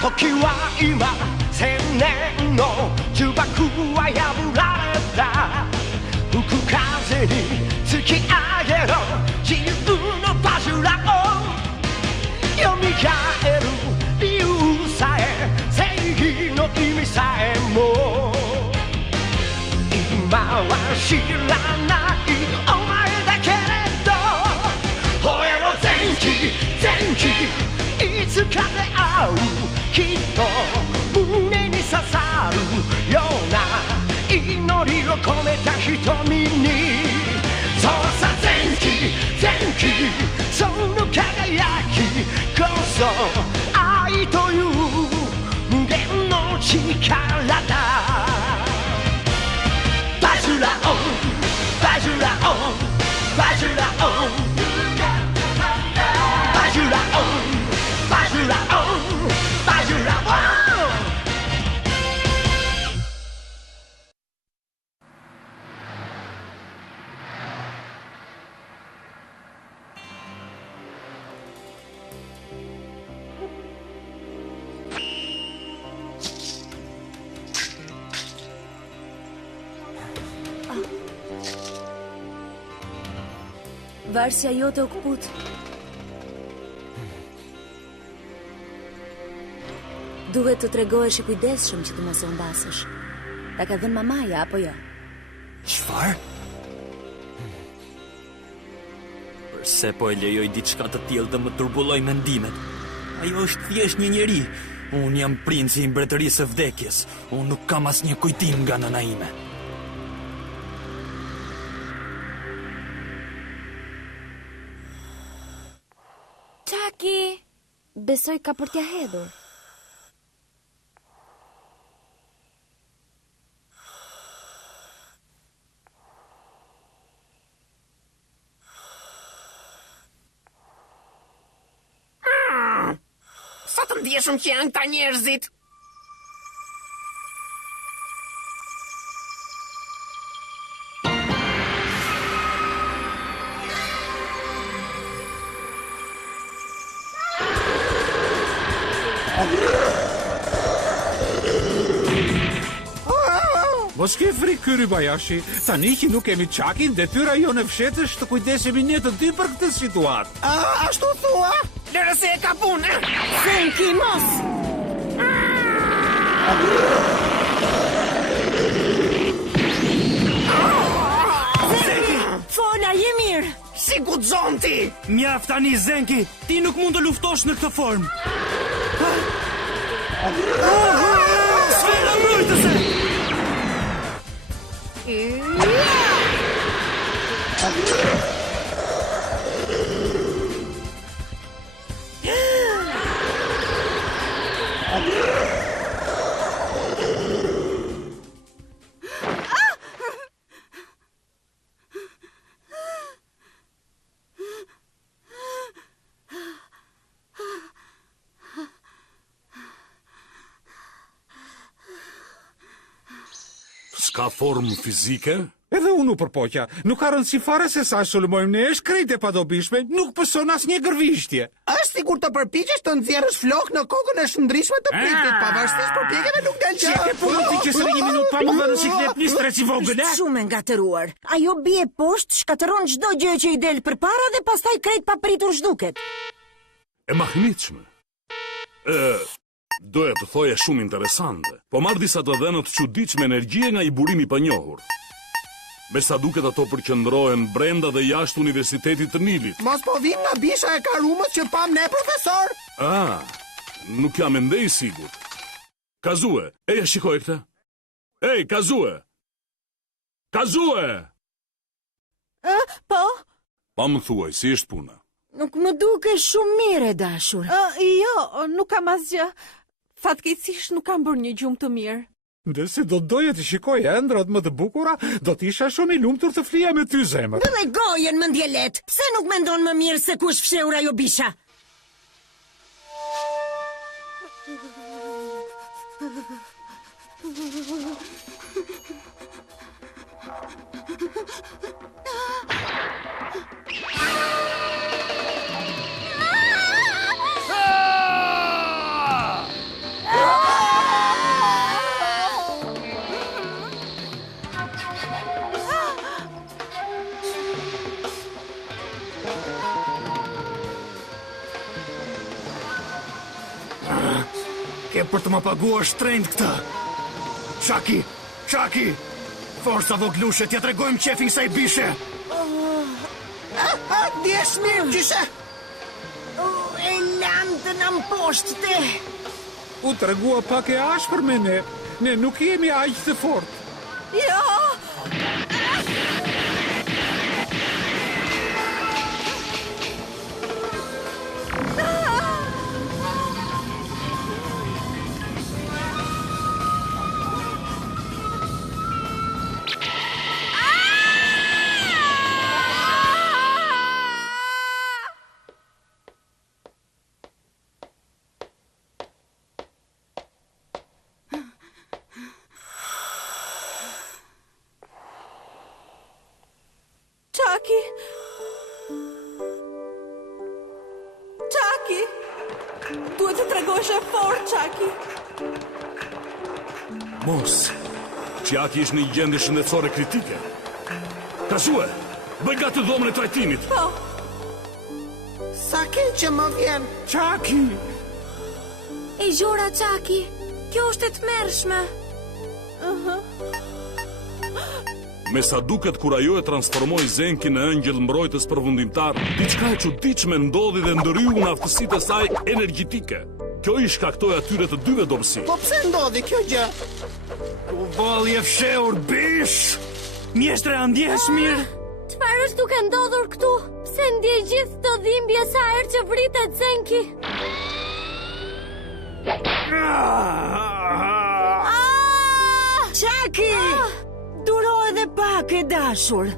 時は今千年の呪縛は破られた吹く風に突き上げろ自由のバジュラを蘇る理由さえ正義の意味さえも今は知らないお前だけれど吠えろ前期前期いつかで会うきっと胸に刺さるような祈りを込めた瞳にそうさ前期前期その輝きこそ愛という無限の力だバジュラオンバジュラオンバジュラオンバジュラオンバジュラオンバジュラオンVarsja jote u këput. Duhet të tregohesh I kujdesshëm që të mos e humbasësh. Ta ka dhënë mamaja apo jo? Çfarë? Përse po e lejoj diçka të tillë të më turbulloj mendimet? Ajo është thjesht një njeri. Unë jam princi I mbretërisë së vdekjes. Unë nuk kam asnjë kujtim nga nëna ime. Çaki, besoj ka për t'ja hedhur. Sa të ndjeshëm që janë këta njerëzit. Mos ke frikë ky Rybayashi, tani që nuk kemi Çakin, detyra jonë fshetësh të kujdesemi ne të dy për këtë situatë. Ashtu thua? Lërë se e ka punë. Senki, mos! Senki, fola, je mirë! Si guxon ti? Mjaft tani Zenki, ti nuk mund të luftosh në këtë formë. Sfera mbrojtëse! S'ka formë fizike? Edhe unë u përpoqja, nuk ka rëndësi fare se sa sulmojmë ne, është krejt e padobishme, nuk pëson asnjë gërvishtje. Është sigur të përpiqesh të nxjerrësh flok në kokën e shëndrishme të priktit, pavarësisht përpjekjeve nuk del gjë. Çe po ti që s'rri një minutë pa më dhënë siklet një stres I vogël, Është shumë e ngatëruar. Ajo bie poshtë, shkatëron çdo gjë që I del përpara dhe pastaj krejt papritur zhduket. E mahnitshme. Doja të thoja shumë interesante, po marr disa të dhëna të çuditshme energjie nga I burimi I panjohur. Me sa duket ato përqendrohen brenda dhe jashtë Universitetit të Nilit. Mos po vim nga bisha e karumës që pam ne, profesor? Nuk jam ende I sigurt. Kazue, eja shikoj këtë. Ej, Kazue! Kazue! Po? Pa më thuaj, si është puna? Nuk më duke shumë mirë, dashur. Jo, nuk kam asgjë. Fatkeqësisht nuk kam bërë një gjumë të mirë. Ndërse do doja të shikoj ëndrat më të bukura, do të isha shumë I lumtur të flija me ty zemër. Bëllë gojen më ndjelet. Pse nuk mendon më mirë se kush fshehur ajo bisha? Ke për të më paguar shtrenjt këta. Çaki! Forca voglushe, t'ja tregojmë qefin sa I bishe. Djesh mirë, gjyshe. E lanë të në mposhtë te. U të regua pak e ashpër me ne. Ne nuk jemi aq të fort. Jo! Çaki! Duhet të tregosh e fort, Çaki. Mos. Çaki është në një gjendje shëndetësore kritike. Kazue, bëj gati dhomën e trajtimit. Po, Sa keq që më vjen. Çaki! E gjora Çaki, kjo është e tmerrshme. Me sa duket kur ajo e transformoi Zenkin në ëngjëll mbrojtës përfundimtar, diçka e çuditshme ndodhi dhe ndryu në aftësitë e saj energjitike. Kjo I shkaktoi atyre të dyve dobësi. Po pse ndodhi kjo gjë? U valli e fshehur bish. Mjeshtre, a ndjehesh mirë? Çfarë është duke ndodhur këtu? Pse ndjej gjithë të dhimbje sa herë që vritet Zenki? Çaki! Duro edhe pak e dashur.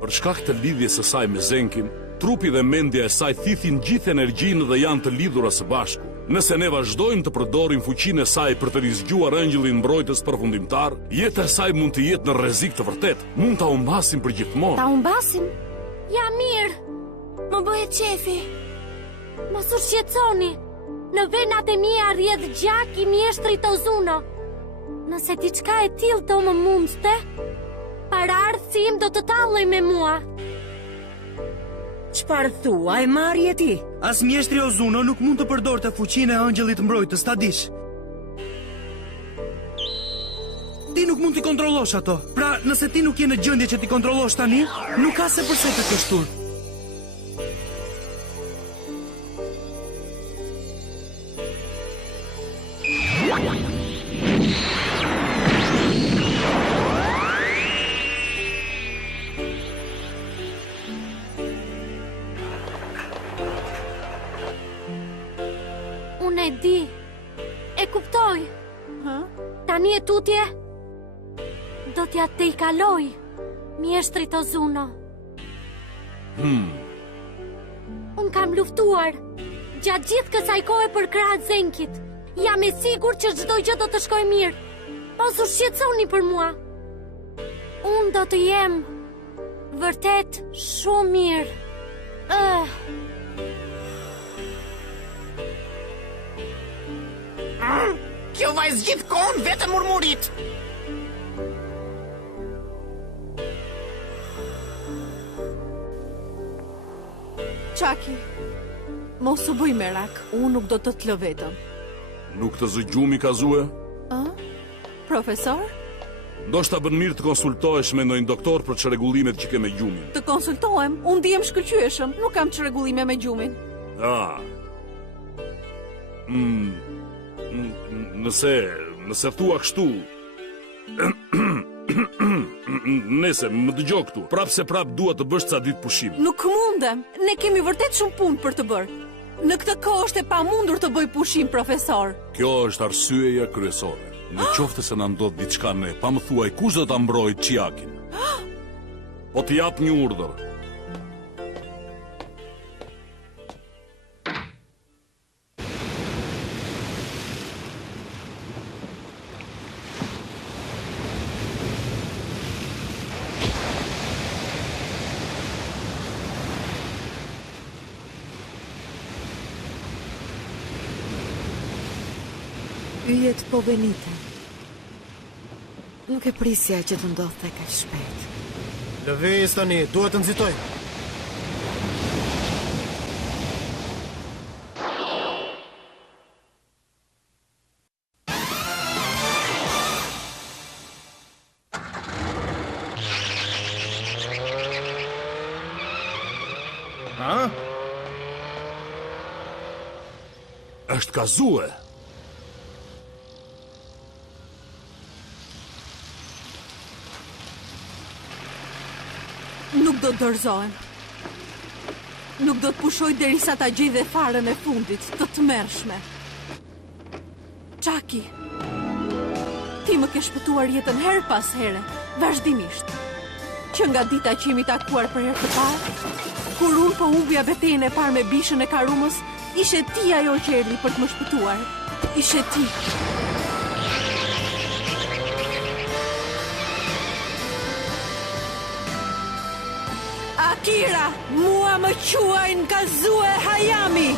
Për shkak të lidhjes së saj me Zenkin, trupi dhe mendja e saj thithin gjithë energjinë dhe janë të lidhura së bashku. Nëse ne vazhdojmë të përdorim fuqinë e saj për të rizgjuar ëngjëllin mbrojtës përfundimtar, jeta e saj mund të jetë në rrezik të vërtet. Mund ta humbasim përgjithmonë. Ta humbasim? Ja mirë. Më bëhet qefi. Mos u shqetësoni. Në venat e mia rrjedh gjak I mjeshtrit Ozuno. Nëse diçka e tillë do më mundste, paraardhësi im do të tallej me mua. Çfarë thua, e marrje ti? As mjeshtri Ozuno nuk mund të përdorte fuqinë e ëngjëllit mbrojtës, ta dish. Ti nuk mund t'i kontrollosh ato. Pra, nëse ti nuk je në gjendje që t'i kontrollosh tani, nuk ka se përse të të shtur. Unë e di. E kuptoj. Tani e tutje do t'ja te I kaloj mjeshtrit Ozuno. Unë kam luftuar gjatë gjithë kësaj kohe për krahët Zenkit. Jam e sigur që çdo gjë do të shkojë mirë. Mos u shqetësoni për mua. Unë do të jem vërtet shumë mirë. Kjo vajzë gjithkohon vetëm murmurit. Çaki. Mos u bëj merak, unë nuk do të të lë vetëm. Nuk të zgjumi Kazue? Profesor? Ndoshta bën mirë të konsultohesh me ndonjë doktor për çrregullimet që ke me gjumin. Të konsultohem, unë ndihem shkëlqyeshëm, nuk kam çrregullime me gjumin. Nëse thua kështu, Nese, më dëgjoj këtu. Prap se prap dua të bësh ca ditë pushim. Nuk mundem. Ne kemi vërtet shumë punë për të bërë. Në këtë kohë është e pamundur të bëj pushim, profesor. Kjo është arsyeja kryesore. Në qoftë se na ndodh diçka ne, pa më thuaj kush do ta mbrojë Qiakin. Po të jap një urdhër. Yjet po benite. Nuk e prisja që të ndodhte kaq shpejt. Lëviz tani, duhet të nxitoj. Është Kazue. Nuk do të dorëzohem. Nuk do të pushoj derisa ta gjej dhe farën e fundit, të tmerrshme. Chucky, ti më ke shpëtuar jetën her pas here, vazhdimisht. Që nga dita që jemi takuar për herë të parë, kur unë po humbja betejën e parë me bishën e Karumës, ishe ti ajo që erdhi për të më shpëtuar. Ishe ti. Akira, mua më quajnë Kazue Hayami.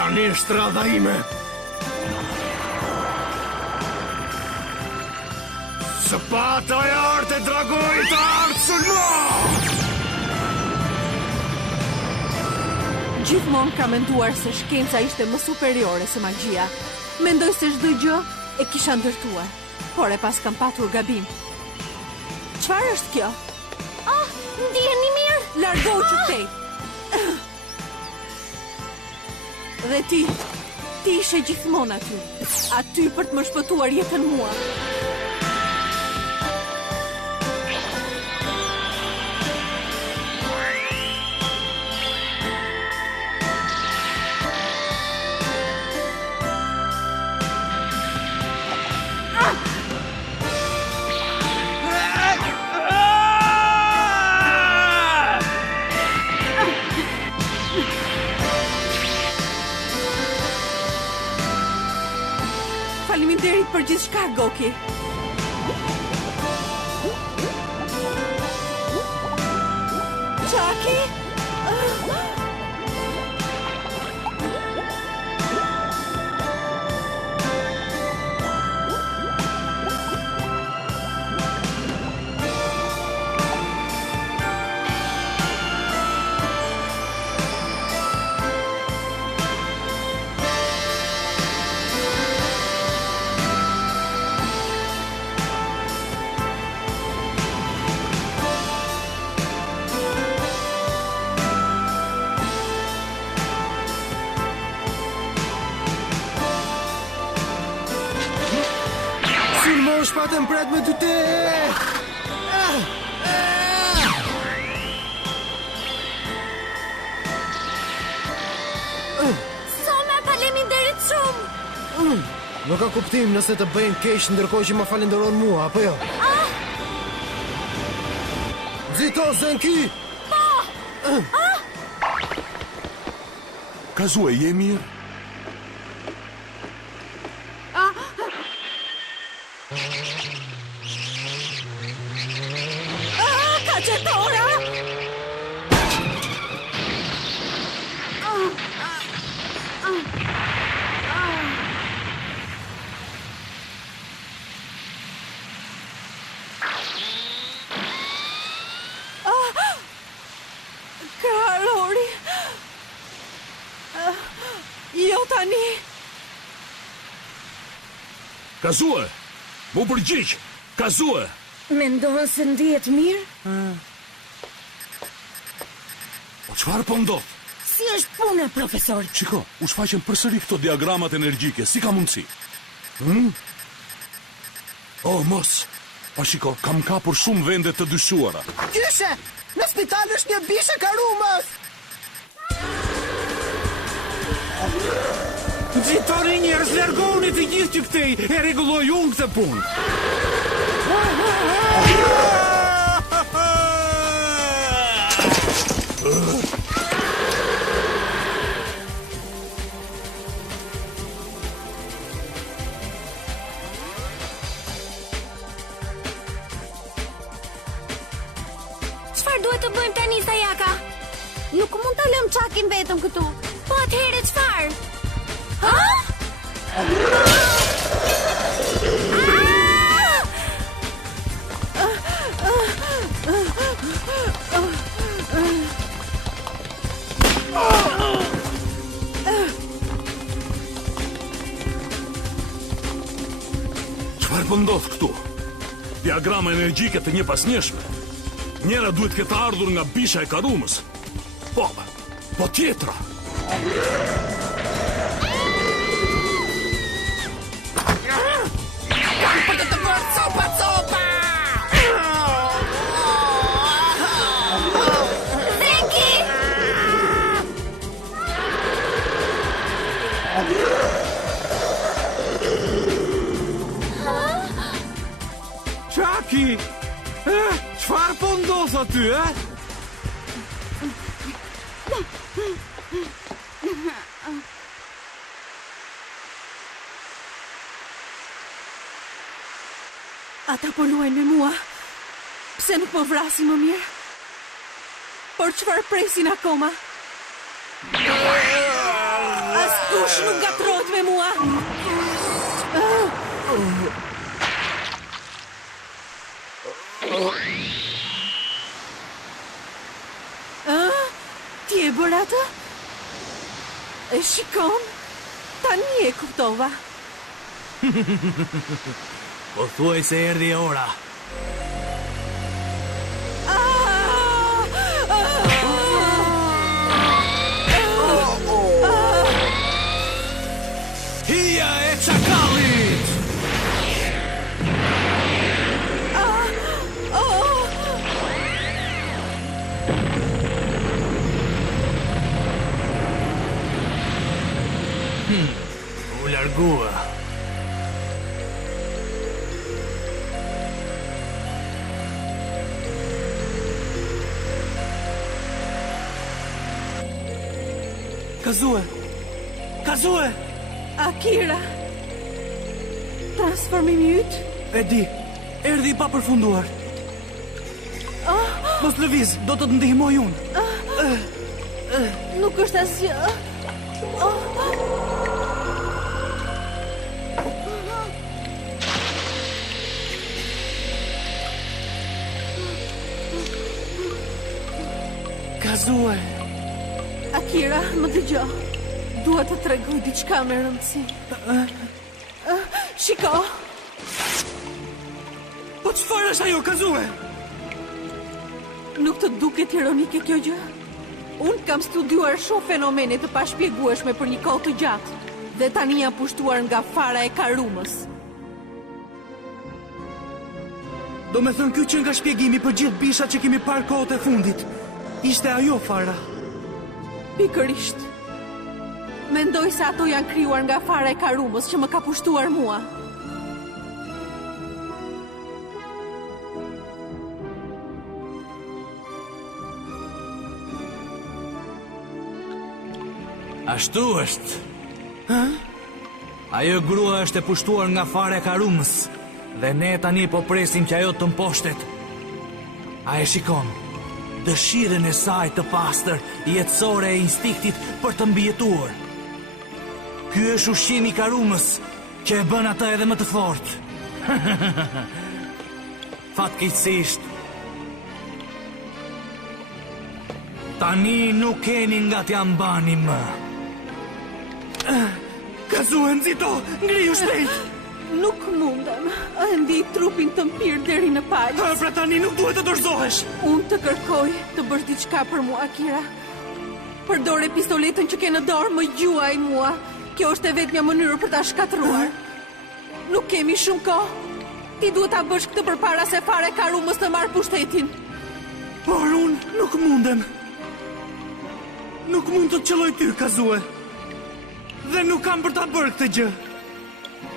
Tani shtrada ime. Sapata e arte dragojt art sulmo! Gjithmonë ka menduar se shkenca ishte më superiore se magjia. Mendoj se çdo gjë e kisha ndërtuar, por e pas kam patur gabim. Çfarë është kjo? Ndiheni mirë? Largohu qytej. Dhe ti ishe gjithmonë aty për të më shpëtuar jetën mua. Faleminderit për gjithçka, Goki. Chucky? Shpatën pret me dy te! Soma, faleminderit shumë! Nuk ka kuptim nëse të bëjnë keq ndërkohë që më falenderon mua, apo jo? Nxito, Zenki! Kazue, je mirë? Kaçetora! Karori! Jo tani! Kazue! Mu përgjigj! Kazue! Mendon se ndihet mirë? Po çfarë po ndodh? Si është puna, profesor? Shiko, u shfaqen përsëri këto diagramat energjike, si ka mundësi? Oh, mos! Pa shiko, kam kapur shumë vende të dyshuara. Gjyshe! Në spital është një bishë karumës! Nxitori njerëz, largoni të gjithë që këtej, e rregulloj unë këtë punë. Çfarë duhet të bëjmë tani, Sayaka? Nuk mund ta lëm Çakin vetëm këtu. Po atëherë çfarë? Ha? Çfarë po ndodh këtu? Diagrama energjike të njëpasnjeshme. Njëra duhet këtë ardhur nga bisha e karumës. Po tjetra. Për të bërë copa! Zenki! Çaki! Çfarë po ndodh aty, e? Ata po luajnë me mua. Pse nuk më vrasin më mirë? Por çfarë presin akoma? Askush nuk gatrohet me mua. Ti e bërë atë? E shikon? Tani e kuptova. Po thuaj se erdhi e ora. Hija e çakallit! U largua. Kazue! Akira! Transformimi yt? E di, erdhi pa përfunduar. Mos lëviz, do të të ndihmoj unë. Nuk është asgjë. Kazue! Akira, më dëgjo. Dua të tregoj diçka me rëndësi. Shiko! Po çfarë është ajo, Kazue? Nuk të duket ironike kjo gjë? Unë kam studiuar shumë fenomene të pashpjegueshme për një kohë të gjatë, dhe tani jam pushtuar nga fara e karumës. Do me thënë ky që nga shpjegimi për gjithë bishat që kemi parë kohët e fundit. Ishte ajo fara. Pikërisht. Mendoj se ato janë krijuar nga fara e karumës që më ka pushtuar mua. Ashtu është. Ha? Ajo grua është e pushtuar nga fara e karumës, dhe ne tani po presim që ajo të mposhtet. A e shikon? Dëshirën e saj të pastër, jetësore e instiktit për të mbijetuar. Ky është ushqimi i karumës që e bën atë edhe më të fortë. Fatkeqësisht. Tani nuk keni nga t'ja mbani më. Kazue, nxito, ngriu shpejt. Nuk mundem. E ndi trupin të mpir deri në palës. Pra tani nuk duhet të dorëzohesh. Unë të kërkoj të bësh diçka për mua, Akira. Përdore pistoletën që ke në dorë, më gjuaj mua. Kjo është e vetmja mënyrë për ta shkatruar. Nuk kemi shumë kohë. Ti duhet ta bësh këtë përpara se fare Karumës të marrë pushtetin. Por unë nuk mundem. Nuk mund të të qëlloj ty, Kazue. Dhe nuk kam për ta bërë këtë gjë.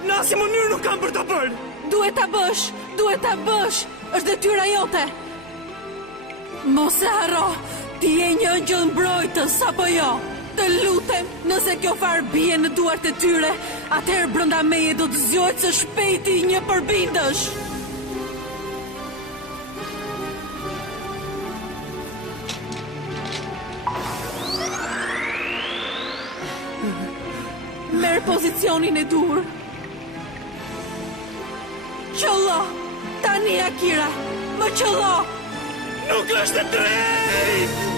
Në asnjë mënyrë nuk kam për ta bërë. Duhet ta bësh. Është detyra jote. Mos e harro, ti je një angjëll mbrojtës apo jo? Të lutem, nëse kjo farë bie në duart e tyre, atëherë brenda meje do të zgjohet së shpejti një përbindësh. Merë pozicionin e dur. Qëllo, tani Akira, më qëllo. Nuk është e drejtë!